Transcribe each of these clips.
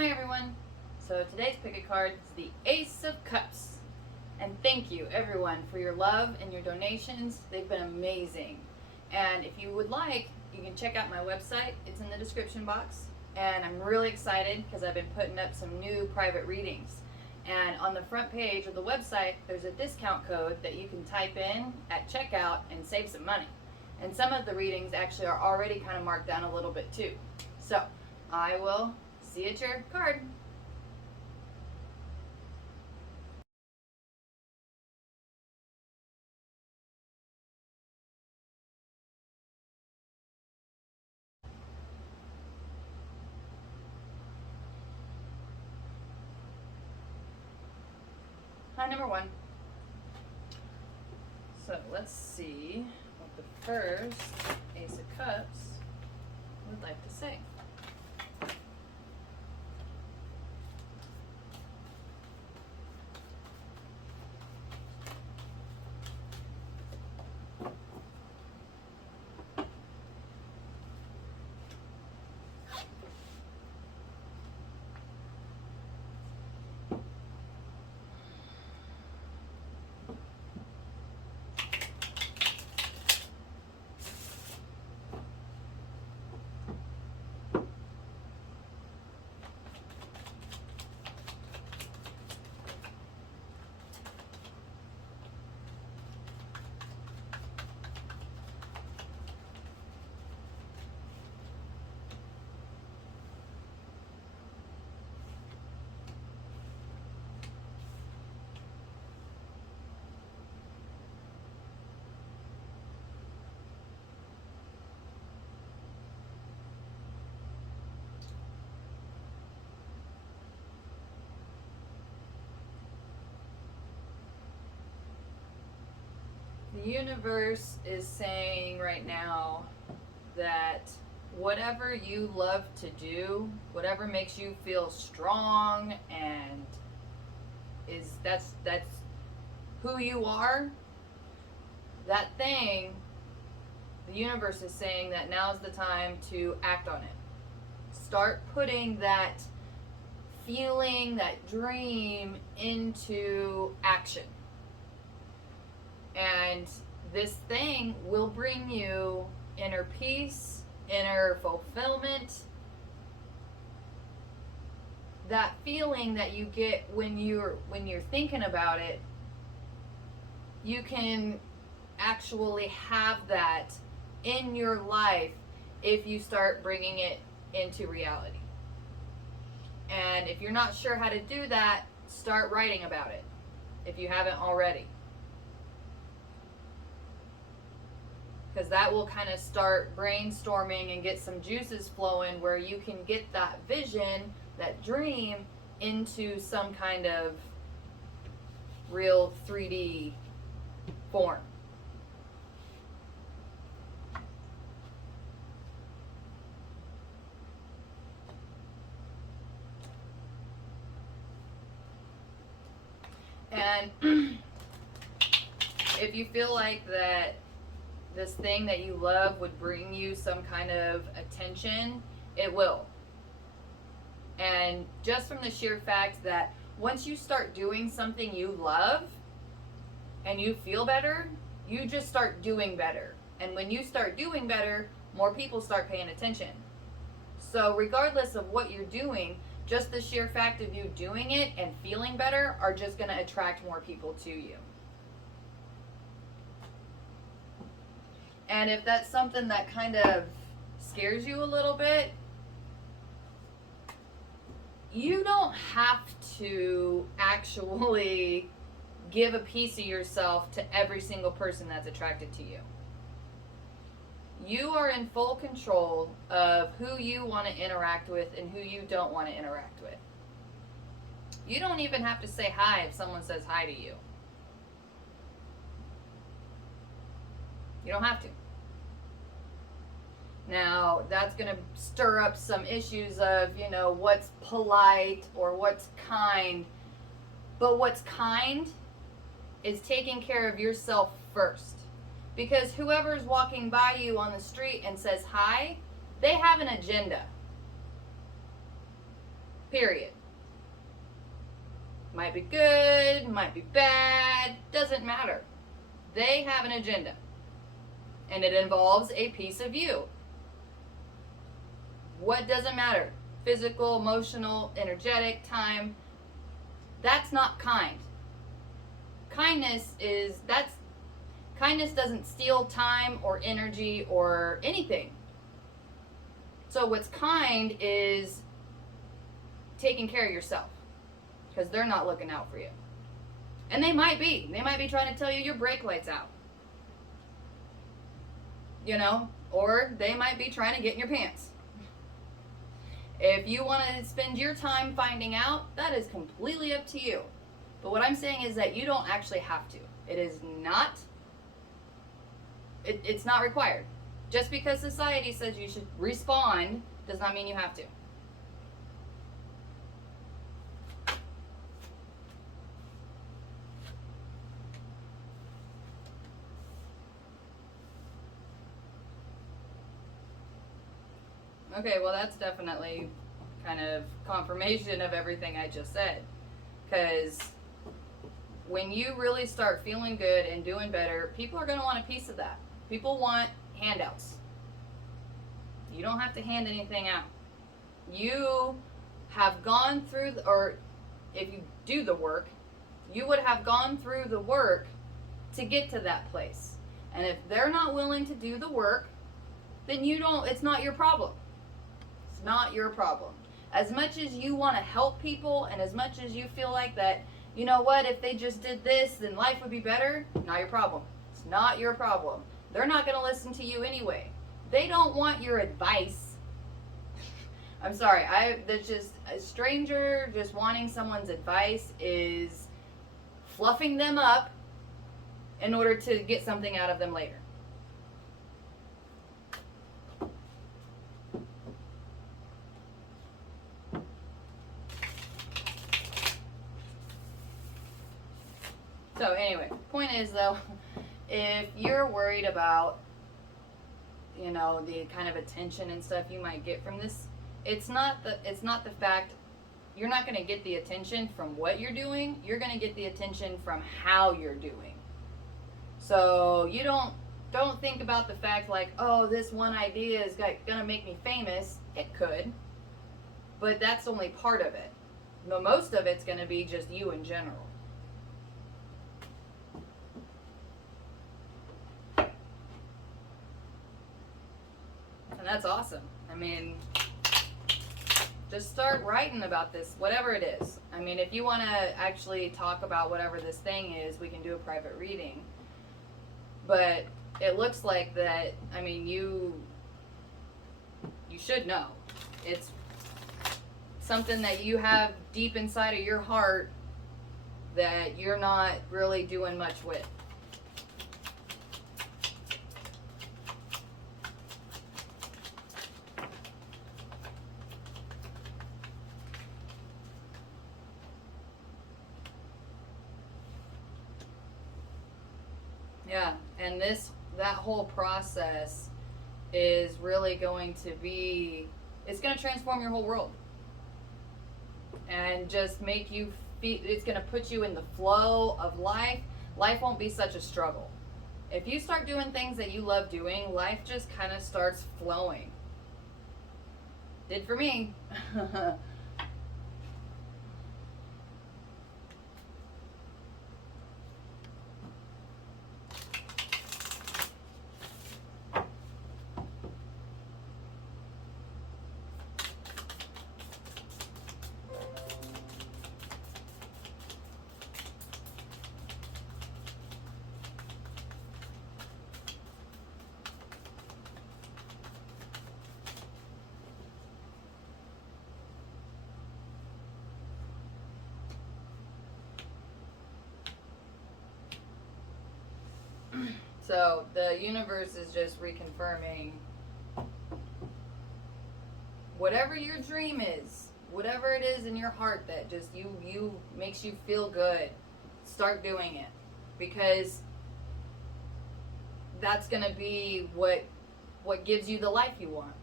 Hi everyone. So today's pick a card is the Ace of Cups. And thank you everyone for your love and your donations. They've been amazing. And if you would like, you can check out my website. It's in the description box. And I'm really excited because I've been putting up some new private readings. And on the front page of the website, there's a discount code that you can type in at checkout and save some money. And some of the readings actually are already kind of marked down a little bit too. So I will see you at your card. Hi, number one. So let's see what the first Ace of Cups would like to say. The universe is saying right now that whatever you love to do, whatever makes you feel strong and that's who you are, that thing, the universe is saying that now's the time to act on it. Start putting that feeling, that dream into action. And this thing will bring you inner peace, inner fulfillment. That feeling that you get when you're thinking about it, you can actually have that in your life if you start bringing it into reality. And if you're not sure how to do that, start writing about it if you haven't already. Because that will kind of start brainstorming and get some juices flowing where you can get that vision, that dream, into some kind of real 3D form. And if you feel like that this thing that you love would bring you some kind of attention, it will. And just from the sheer fact that once you start doing something you love and you feel better, you just start doing better. And when you start doing better, more people start paying attention. So regardless of what you're doing, just the sheer fact of you doing it and feeling better are just going to attract more people to you. And if that's something that kind of scares you a little bit, you don't have to actually give a piece of yourself to every single person that's attracted to you. You are in full control of who you want to interact with and who you don't want to interact with. You don't even have to say hi if someone says hi to you. You don't have to. Now, that's going to stir up some issues of, what's polite or what's kind. But what's kind is taking care of yourself first. Because whoever's walking by you on the street and says hi, they have an agenda. Period. Might be good, might be bad, doesn't matter. They have an agenda. And it involves a piece of you. What doesn't matter? Physical, emotional, energetic, time. That's not kind. Kindness doesn't steal time or energy or anything. So what's kind is taking care of yourself, because they're not looking out for you. And they might be trying to tell you your brake light's out. You know, or they might be trying to get in your pants. If you want to spend your time finding out, that is completely up to you. But what I'm saying is that you don't actually have to. It's not required. Just because society says you should respond does not mean you have to. Okay, well, that's definitely kind of confirmation of everything I just said. Because when you really start feeling good and doing better, people are going to want a piece of that. People want handouts. You don't have to hand anything out. You have gone through, or if you do the work, you would have gone through the work to get to that place. And if they're not willing to do the work, then it's not your problem. It's not your problem. As much as you want to help people, and as much as you feel like that, you know what, if they just did this, then life would be better, not your problem. It's not your problem. They're not going to listen to you anyway. They don't want your advice. I'm sorry, there's just a stranger just wanting someone's advice is fluffing them up in order to get something out of them later. So anyway, point is though, if you're worried about, you know, the kind of attention and stuff you might get from this, it's not the fact, you're not going to get the attention from what you're doing, you're going to get the attention from how you're doing. So you don't think about the fact like, oh, this one idea is going to make me famous. It could, but that's only part of it. Most of it's going to be just you in general. And that's awesome. I mean, just start writing about this, whatever it is. I mean, if you want to actually talk about whatever this thing is, we can do a private reading. But it looks like that, I mean, you should know. It's something that you have deep inside of your heart that you're not really doing much with. Yeah, and that whole process is really going to be, it's going to transform your whole world. And just make you feel, it's going to put you in the flow of life. Life won't be such a struggle. If you start doing things that you love doing, life just kind of starts flowing. Did for me. So the universe is just reconfirming whatever your dream is, whatever it is in your heart that just you makes you feel good, start doing it, because that's going to be what gives you the life you want.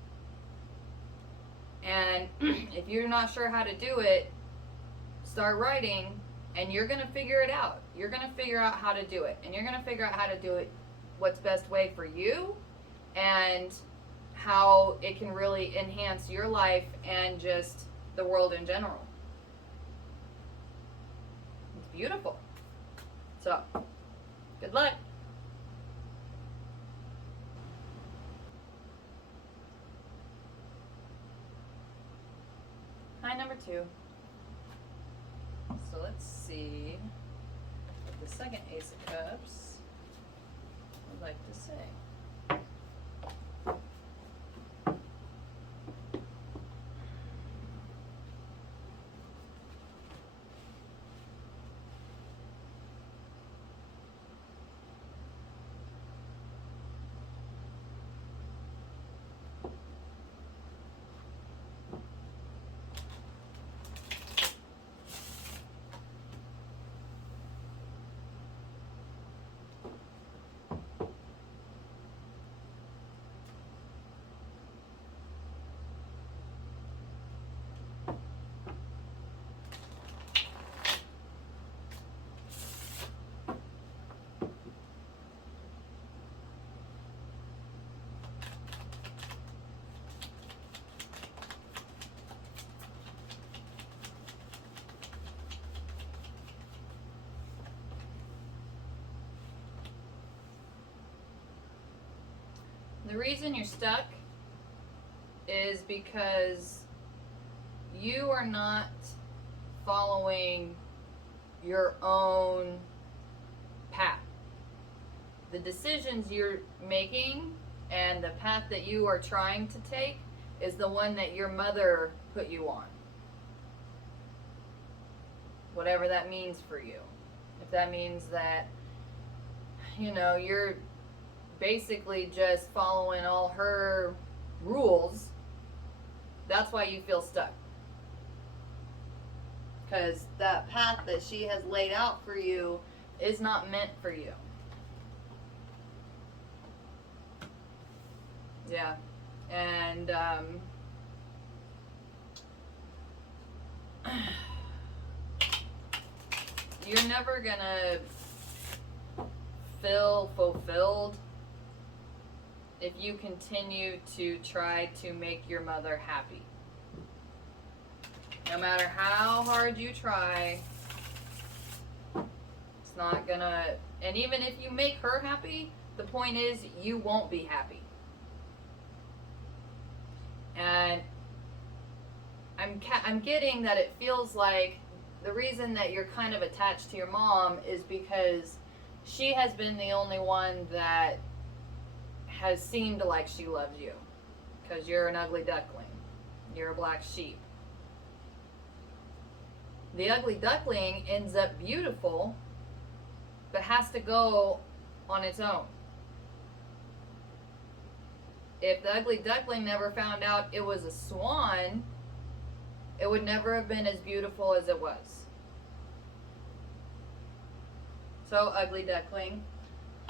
And if you're not sure how to do it, start writing, and you're going to figure it out. You're going to figure out how to do it, and you're going to figure out how to do it what's best way for you, and how it can really enhance your life and just the world in general. It's beautiful. So, good luck. Hi, number 2. So let's see what the second Ace of Cups would like to say. The reason you're stuck is because you are not following your own path. The decisions you're making and the path that you are trying to take is the one that your mother put you on. Whatever that means for you. If that means that, you're basically just following all her rules, that's why you feel stuck. Because that path that she has laid out for you is not meant for you. Yeah. And you're never gonna feel fulfilled if you continue to try to make your mother happy. No matter how hard you try, it's not gonna, and even if you make her happy, the point is you won't be happy. And I'm getting that it feels like the reason that you're kind of attached to your mom is because she has been the only one that has seemed like she loves you. Because you're an ugly duckling. You're a black sheep. The ugly duckling ends up beautiful, but has to go on its own. If the ugly duckling never found out it was a swan, it would never have been as beautiful as it was. So, ugly duckling,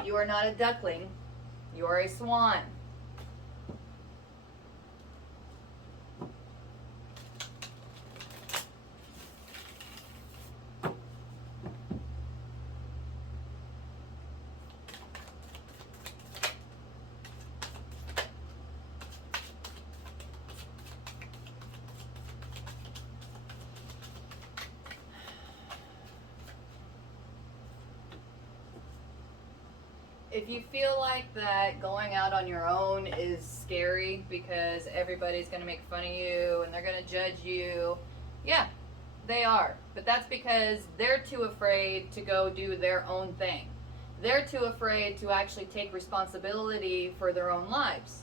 you are not a duckling, you are a swan. If you feel like that going out on your own is scary because everybody's going to make fun of you and they're going to judge you, yeah, they are. But that's because they're too afraid to go do their own thing. They're too afraid to actually take responsibility for their own lives.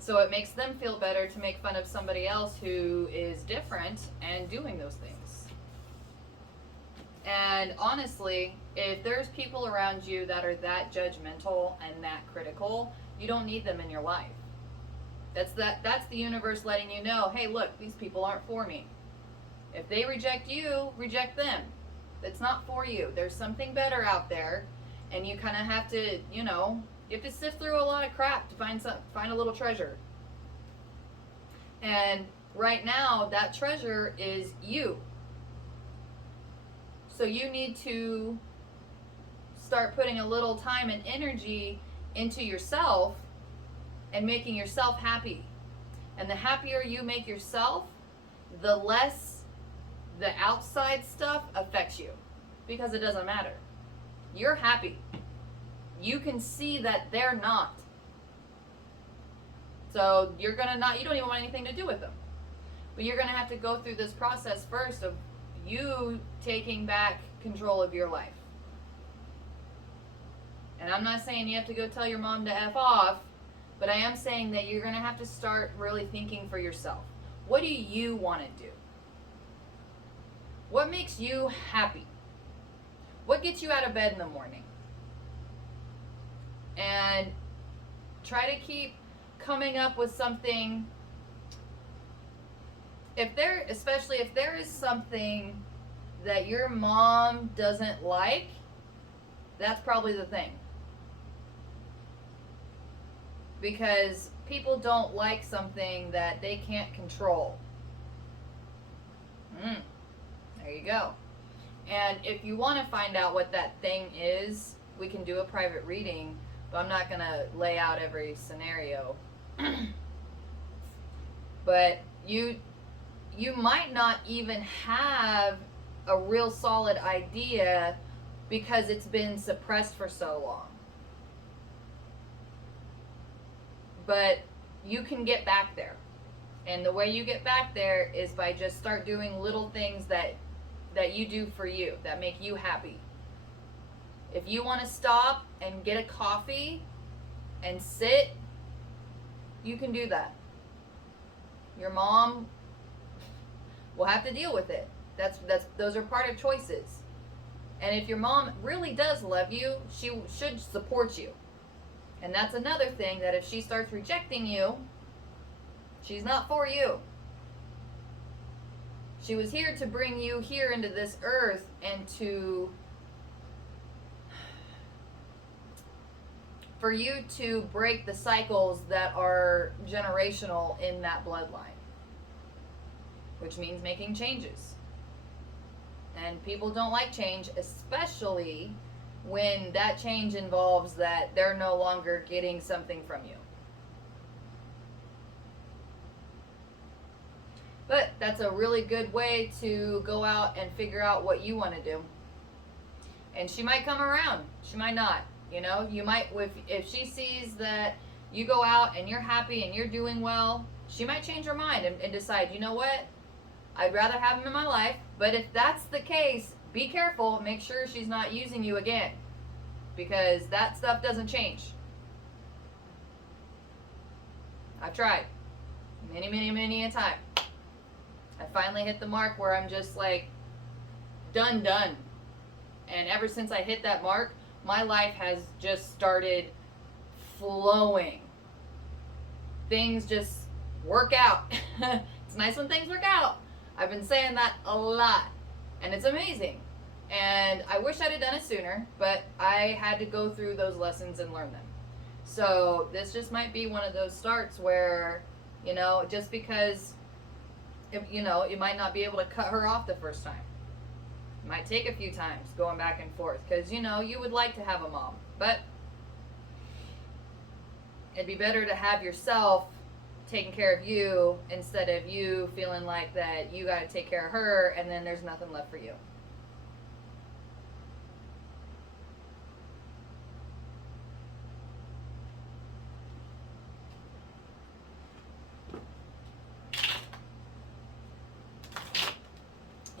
So it makes them feel better to make fun of somebody else who is different and doing those things. And honestly, if there's people around you that are that judgmental and that critical, you don't need them in your life. That's the universe letting you know, hey, look, these people aren't for me. If they reject you, reject them. It's not for you. There's something better out there, and you kind of have to, you have to sift through a lot of crap to find a little treasure. And right now, that treasure is you. So you need to start putting a little time and energy into yourself and making yourself happy. And the happier you make yourself, the less the outside stuff affects you, because it doesn't matter. You're happy. You can see that they're not. So you're gonna not, you don't even want anything to do with them. But you're gonna have to go through this process first of you taking back control of your life. And I'm not saying you have to go tell your mom to F off, but I am saying that you're gonna have to start really thinking for yourself. What do you want to do? What makes you happy? What gets you out of bed in the morning? And try to keep coming up with something. Especially if there is something that your mom doesn't like, that's probably the thing. Because people don't like something that they can't control. There you go. And if you want to find out what that thing is, we can do a private reading, but I'm not going to lay out every scenario. But you might not even have a real solid idea because it's been suppressed for so long. But you can get back there. And the way you get back there is by just start doing little things that you do for you, that make you happy. If you want to stop and get a coffee and sit, you can do that. Your mom will have to deal with it. Those are part of choices. And if your mom really does love you, she should support you. And that's another thing, that if she starts rejecting you, she's not for you. She was here to bring you here into this earth and for you to break the cycles that are generational in that bloodline, which means making changes. And people don't like change, especially when that change involves that they're no longer getting something from you. But that's a really good way to go out and figure out what you want to do. And she might come around. She might not. You know, you might, if she sees that you go out and you're happy and you're doing well, she might change her mind and decide, you know what, I'd rather have him in my life. But if that's the case, be careful. Make sure she's not using you again, because that stuff doesn't change. I've tried many a time. I finally hit the mark where I'm just like done. And ever since I hit that mark, my life has just started flowing. Things just work out. It's nice when things work out. I've been saying that a lot, and it's amazing. And I wish I'd have done it sooner, but I had to go through those lessons and learn them. So this just might be one of those starts where, you know, just because, you know, you might not be able to cut her off the first time. It might take a few times going back and forth, because, you know, you would like to have a mom, but it'd be better to have yourself taking care of you instead of you feeling like that you got to take care of her and then there's nothing left for you.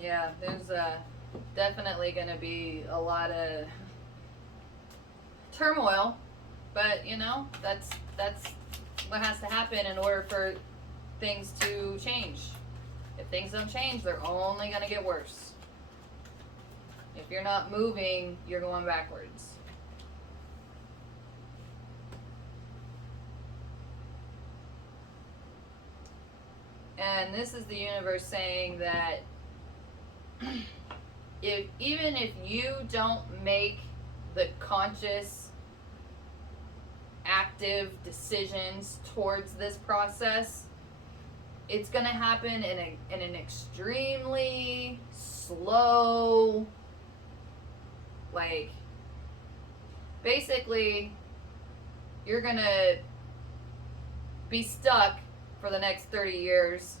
Yeah, there's definitely going to be a lot of turmoil, but, you know, that's what has to happen in order for things to change. If things don't change, they're only going to get worse. If you're not moving, you're going backwards. And this is the universe saying that even if you don't make the conscious, active decisions towards this process, it's gonna happen in an extremely slow, like, basically, you're gonna be stuck for the next 30 years,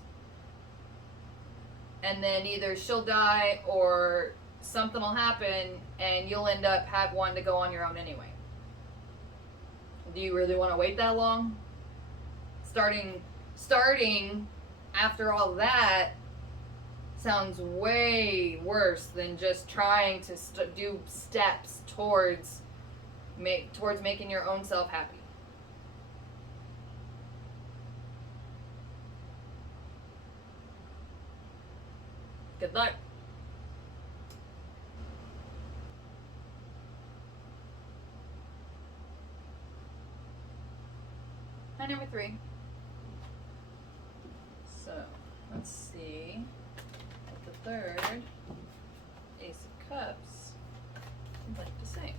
and then either she'll die or something will happen and you'll end up wanting to go on your own anyway. Do you really want to wait that long? Starting after all that sounds way worse than just trying to do steps towards making your own self happy. Good luck. Hi, number 3. So, let's see what the third Ace of Cups would like to say.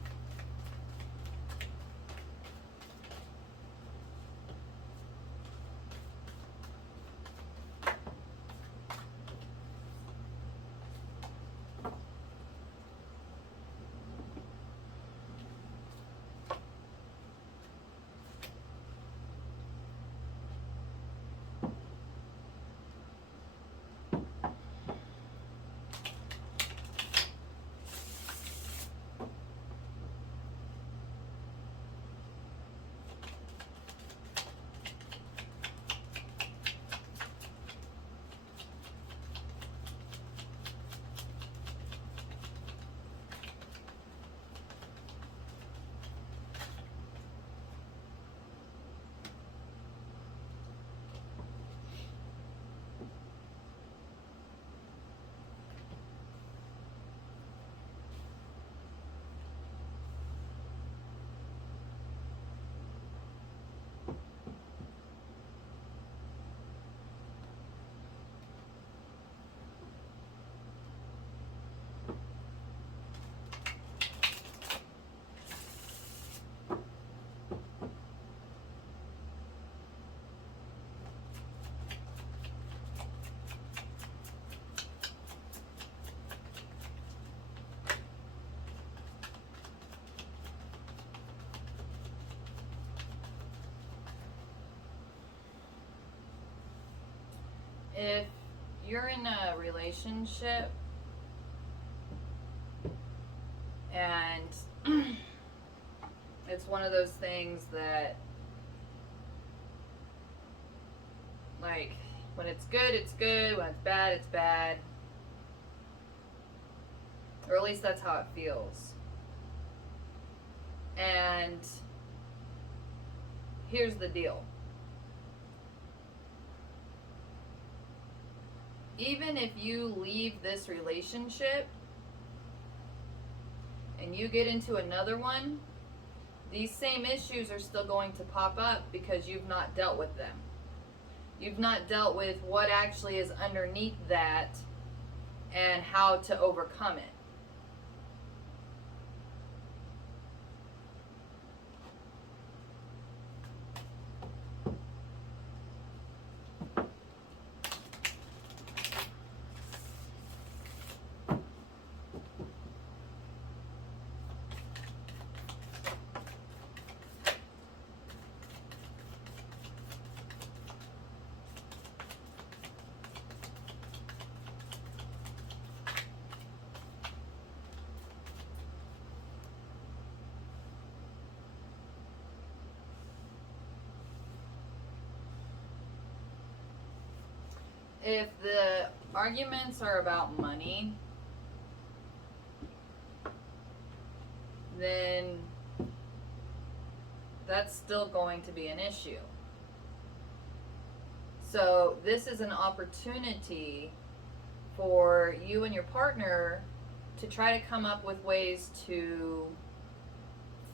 If you're in a relationship and it's one of those things that, like, when it's good, it's good. When it's bad, it's bad. Or at least that's how it feels. And here's the deal. Even if you leave this relationship and you get into another one, these same issues are still going to pop up because you've not dealt with them. You've not dealt with what actually is underneath that and how to overcome it. If the arguments are about money, then that's still going to be an issue. So this is an opportunity for you and your partner to try to come up with ways to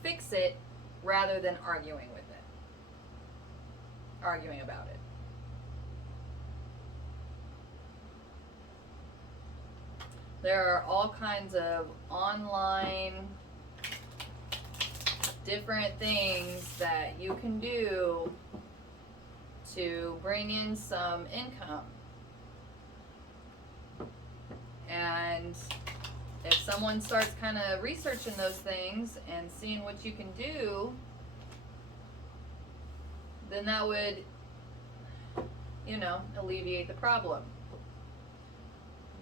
fix it rather than arguing about it. There are all kinds of online different things that you can do to bring in some income. And if someone starts kind of researching those things and seeing what you can do, then that would, you know, alleviate the problem.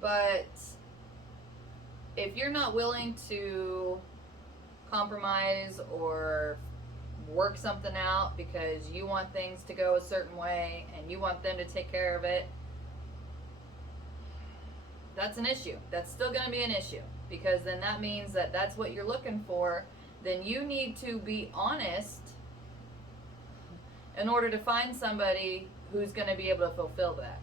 But if you're not willing to compromise or work something out because you want things to go a certain way and you want them to take care of it, that's an issue. That's still going to be an issue, because then that means that that's what you're looking for. Then you need to be honest in order to find somebody who's going to be able to fulfill that.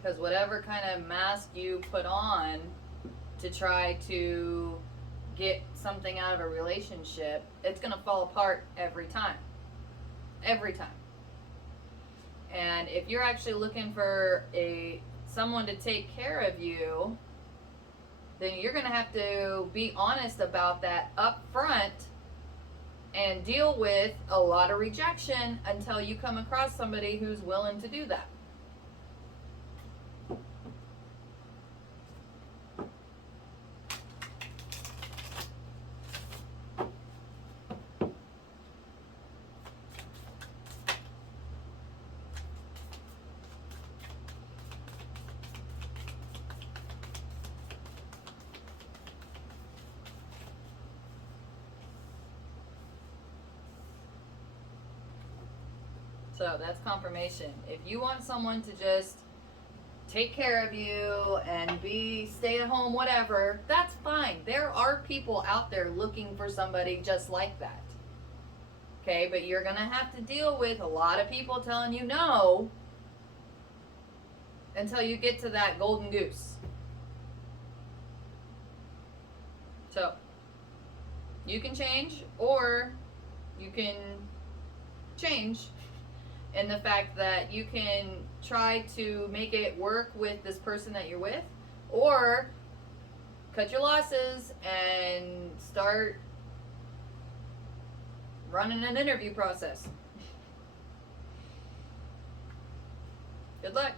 Because whatever kind of mask you put on to try to get something out of a relationship, it's going to fall apart every time. Every time. And if you're actually looking for someone to take care of you, then you're going to have to be honest about that up front and deal with a lot of rejection until you come across somebody who's willing to do that. So that's confirmation. If you want someone to just take care of you and stay at home, whatever, that's fine. There are people out there looking for somebody just like that. Okay, but you're going to have to deal with a lot of people telling you no until you get to that golden goose. So, you can change, or you can change in the fact that you can try to make it work with this person that you're with, or cut your losses and start running an interview process. Good luck.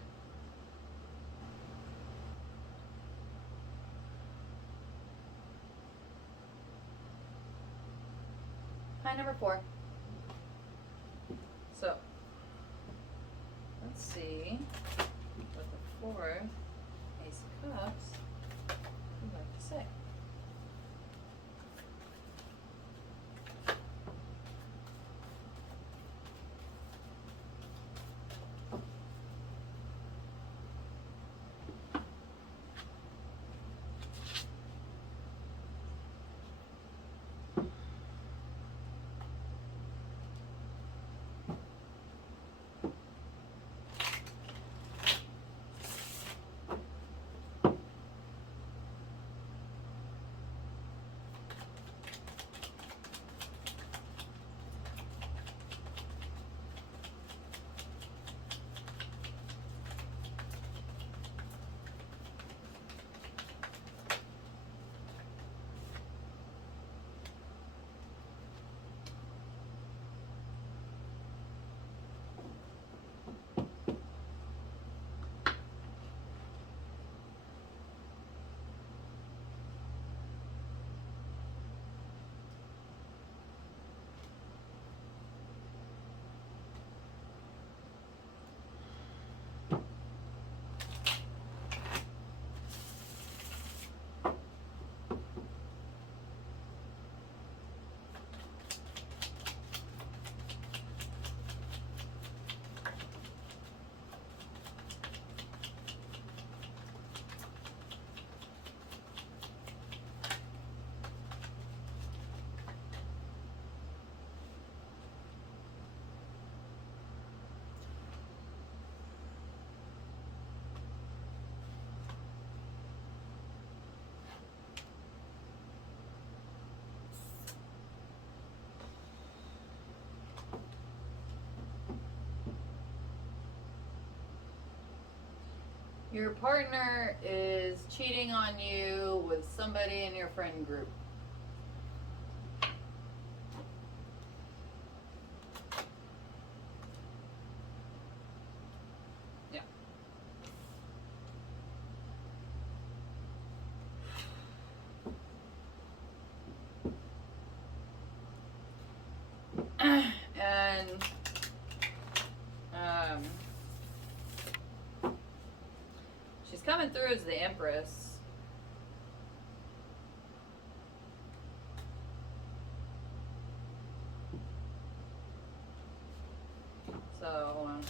Pie number 4. So, let's see what the 4th Ace of Cups would like to say. Your partner is cheating on you with somebody in your friend group. Yeah. And she's coming through as the Empress. So, hold on.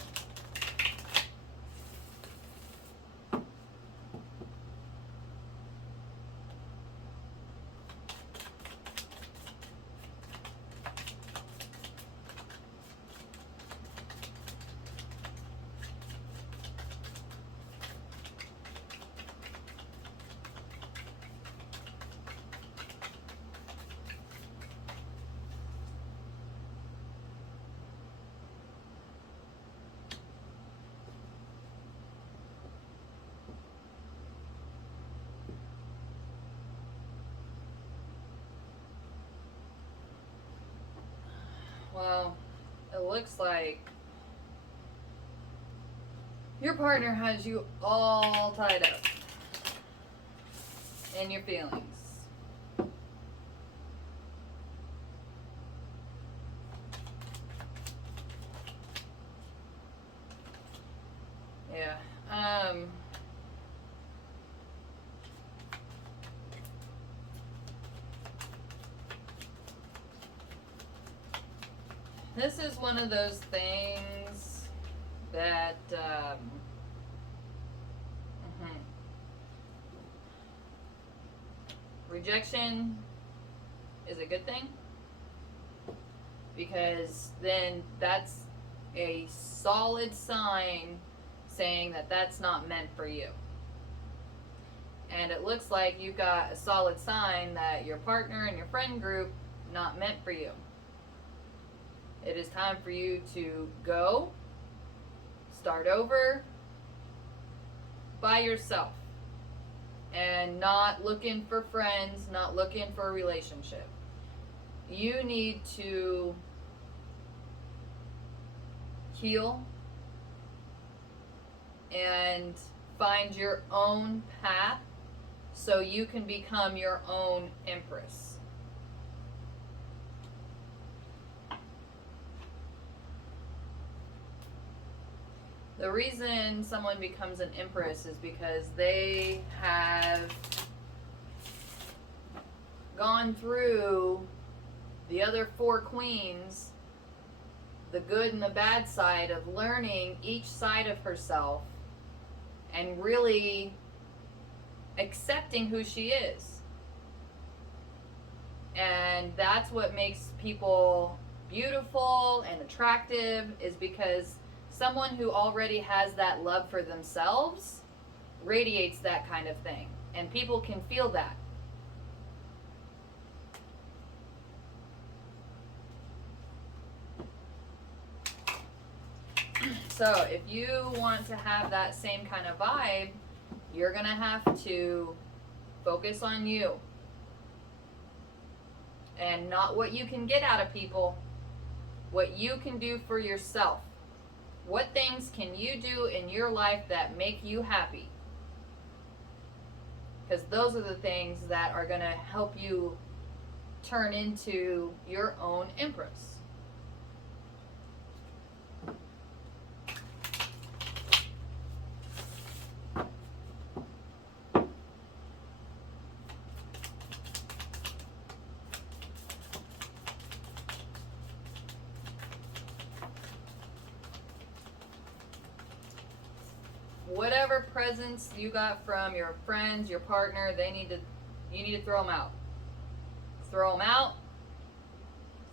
Well, it looks like your partner has you all tied up in your feelings. Yeah. This is one of those things that rejection is a good thing, because then that's a solid sign saying that that's not meant for you. And it looks like you've got a solid sign that your partner and your friend group not meant for you. It is time for you to go, start over by yourself, and not looking for friends, not looking for a relationship. You need to heal and find your own path so you can become your own Empress. The reason someone becomes an Empress is because they have gone through the other 4 queens, the good and the bad side of learning each side of herself and really accepting who she is. And that's what makes people beautiful and attractive, is because someone who already has that love for themselves radiates that kind of thing, and people can feel that. So if you want to have that same kind of vibe, you're gonna have to focus on you and not what you can get out of people, what you can do for yourself. What things can you do in your life that make you happy? Because those are the things that are going to help you turn into your own Empress. Whatever presents you got from your friends, your partner, you need to throw them out. Throw them out.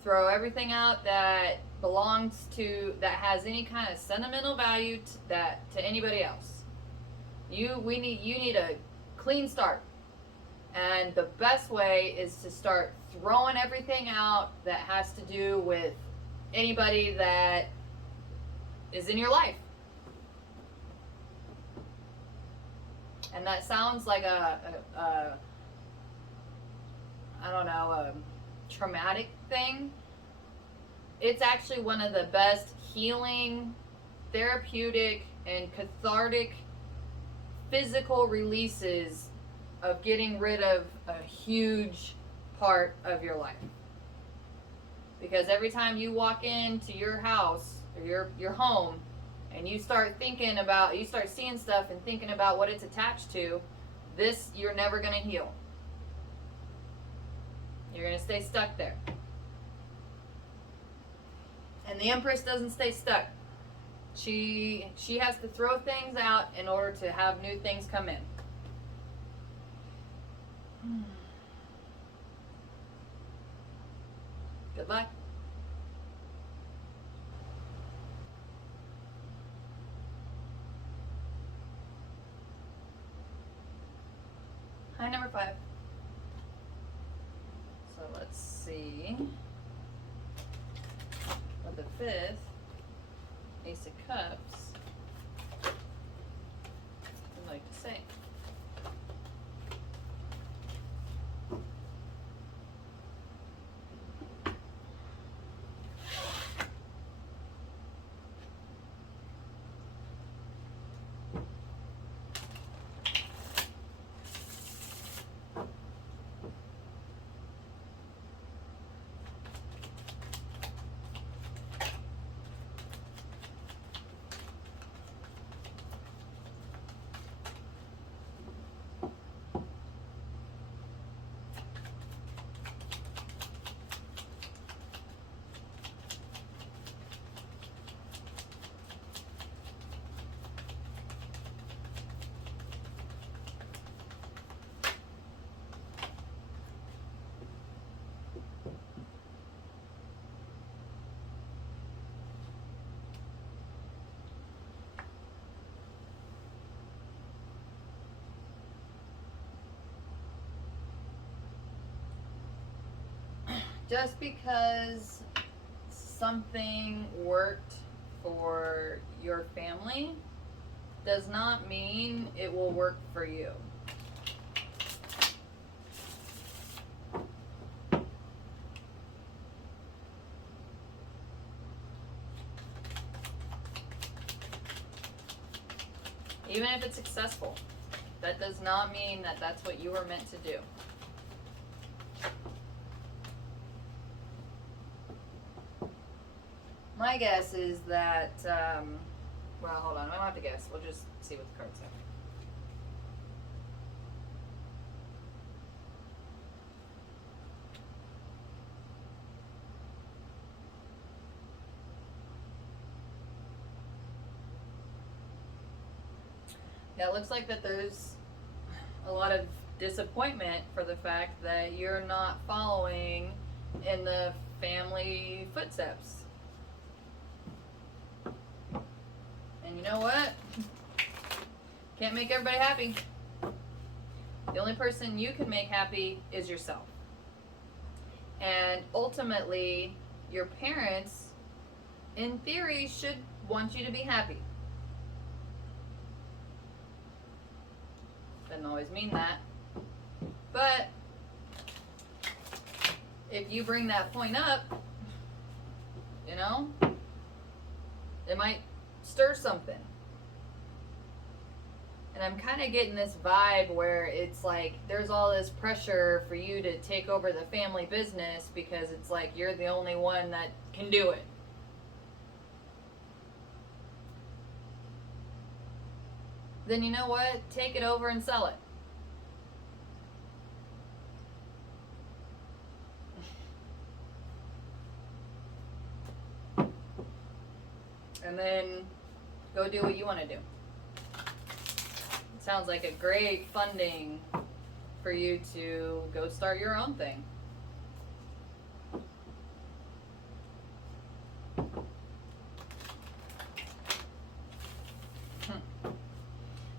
Throw everything out that belongs to, that has any kind of sentimental value to anybody else. You need a clean start. And the best way is to start throwing everything out that has to do with anybody that is in your life. And that sounds like I don't know, a traumatic thing. It's actually one of the best healing, therapeutic, and cathartic physical releases of getting rid of a huge part of your life. Because every time you walk into your house or your home and you start seeing stuff and thinking about what it's attached to, you're never going to heal. You're going to stay stuck there. And the Empress doesn't stay stuck. She has to throw things out in order to have new things come in. Good luck. Hi, number 5. So let's see what the 5th Ace of Cups would like to say. Just because something worked for your family does not mean it will work for you. Even if it's successful, that does not mean that that's what you were meant to do. My guess is that, well, hold on, I don't have to guess. We'll just see what the cards say. Yeah, it looks like that there's a lot of disappointment for the fact that you're not following in the family footsteps. And you know what? Can't make everybody happy. The only person you can make happy is yourself. And ultimately, your parents, in theory, should want you to be happy. Doesn't always mean that. But if you bring that point up, you know, it might stir something. And I'm kind of getting this vibe where it's like there's all this pressure for you to take over the family business because it's like you're the only one that can do it. Then you know what? Take it over and sell it. And then go do what you want to do. It sounds like a great funding for you to go start your own thing.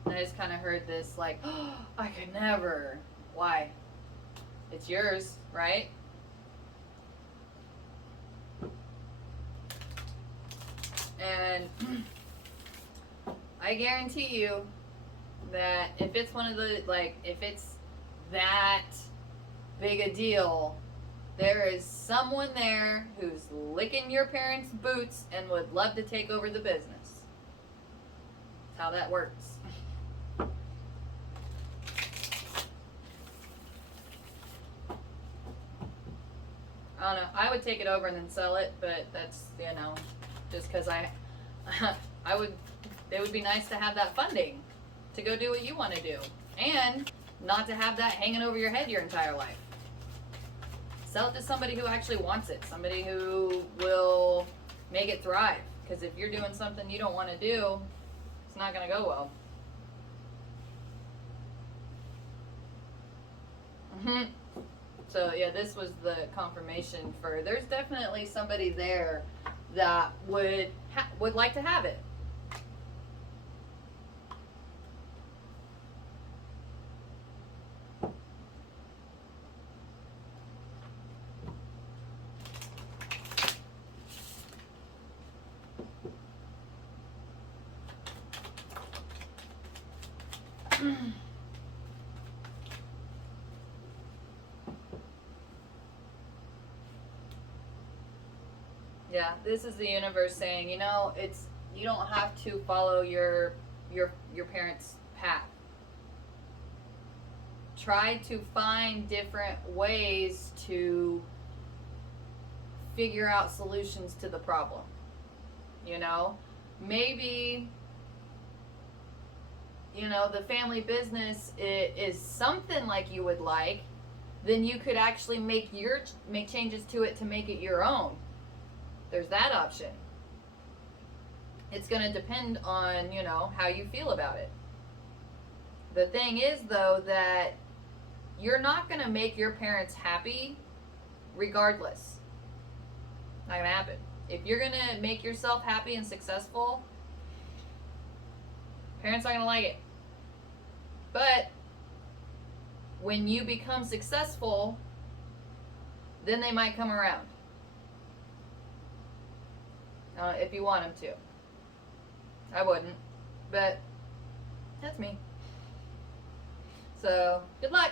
I just kind of heard this like, oh, I could never. Why? It's yours, right? And I guarantee you that if it's one of the, like, if it's that big a deal, there is someone there who's licking your parents' boots and would love to take over the business. That's how that works. I don't know. I would take it over and then sell it, but that's, you know, just because I would, it would be nice to have that funding to go do what you want to do, and not to have that hanging over your head your entire life. Sell it to somebody who actually wants it, somebody who will make it thrive. Because if you're doing something you don't want to do, it's not going to go well. So yeah, this was the confirmation for there's definitely somebody there that would like to have it. Yeah, this is the universe saying, you know, it's, you don't have to follow your parents' path. Try to find different ways to figure out solutions to the problem. You know, maybe, you know, the family business is something like you would like, then you could actually make changes to it to make it your own. There's that option. It's going to depend on, you know, how you feel about it. The thing is, though, that you're not going to make your parents happy regardless. Not going to happen. If you're going to make yourself happy and successful, parents aren't going to like it. But when you become successful, then they might come around. If you want them to. I wouldn't. But that's me. So, good luck.